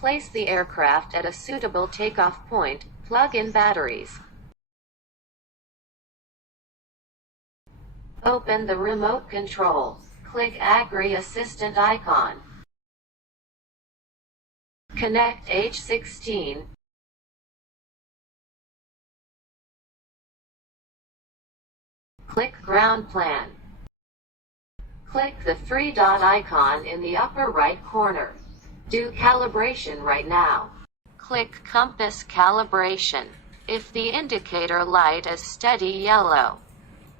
Place the aircraft at a suitable takeoff point, plug in batteries. Open the remote control. Click Agree Assistant icon. Connect H16. Click Ground Plan. Click the three dot icon in the upper right corner. Do calibration right now. Click Compass Calibration. If the indicator light is steady yellow,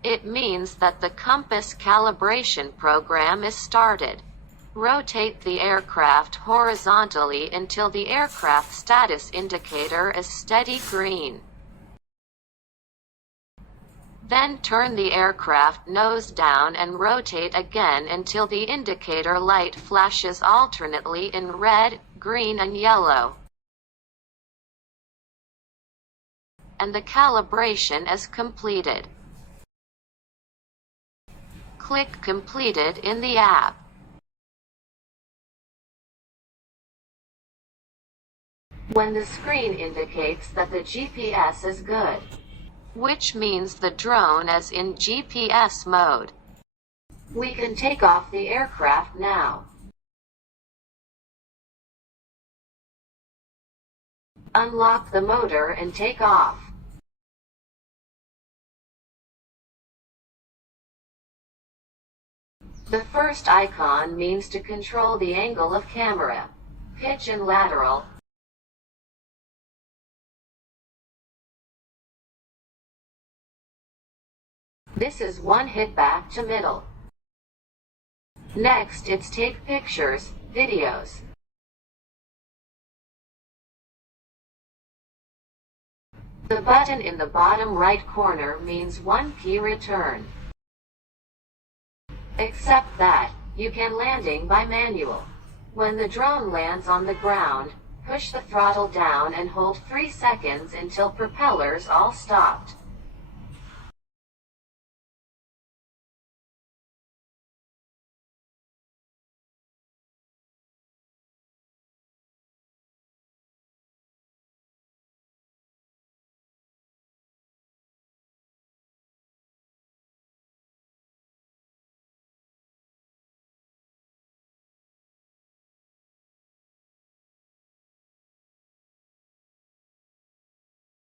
it means that the compass calibration program is started. Rotate the aircraft horizontally until the aircraft status indicator is steady green. Then turn the aircraft nose down and rotate again until the indicator light flashes alternately in red, green and yellow. And the calibration is completed. Click Completed in the app. When the screen indicates that the GPS is good, which means the drone is in GPS mode, we can take off the aircraft now. Unlock the motor and take off. The first icon means to control the angle of camera, pitch and lateral. This is one hit back to middle. Next it's take pictures, videos. The button in the bottom right corner means one key return. Except that, you can landing by manual. When the drone lands on the ground, push the throttle down and hold 3 seconds until propellers all stopped.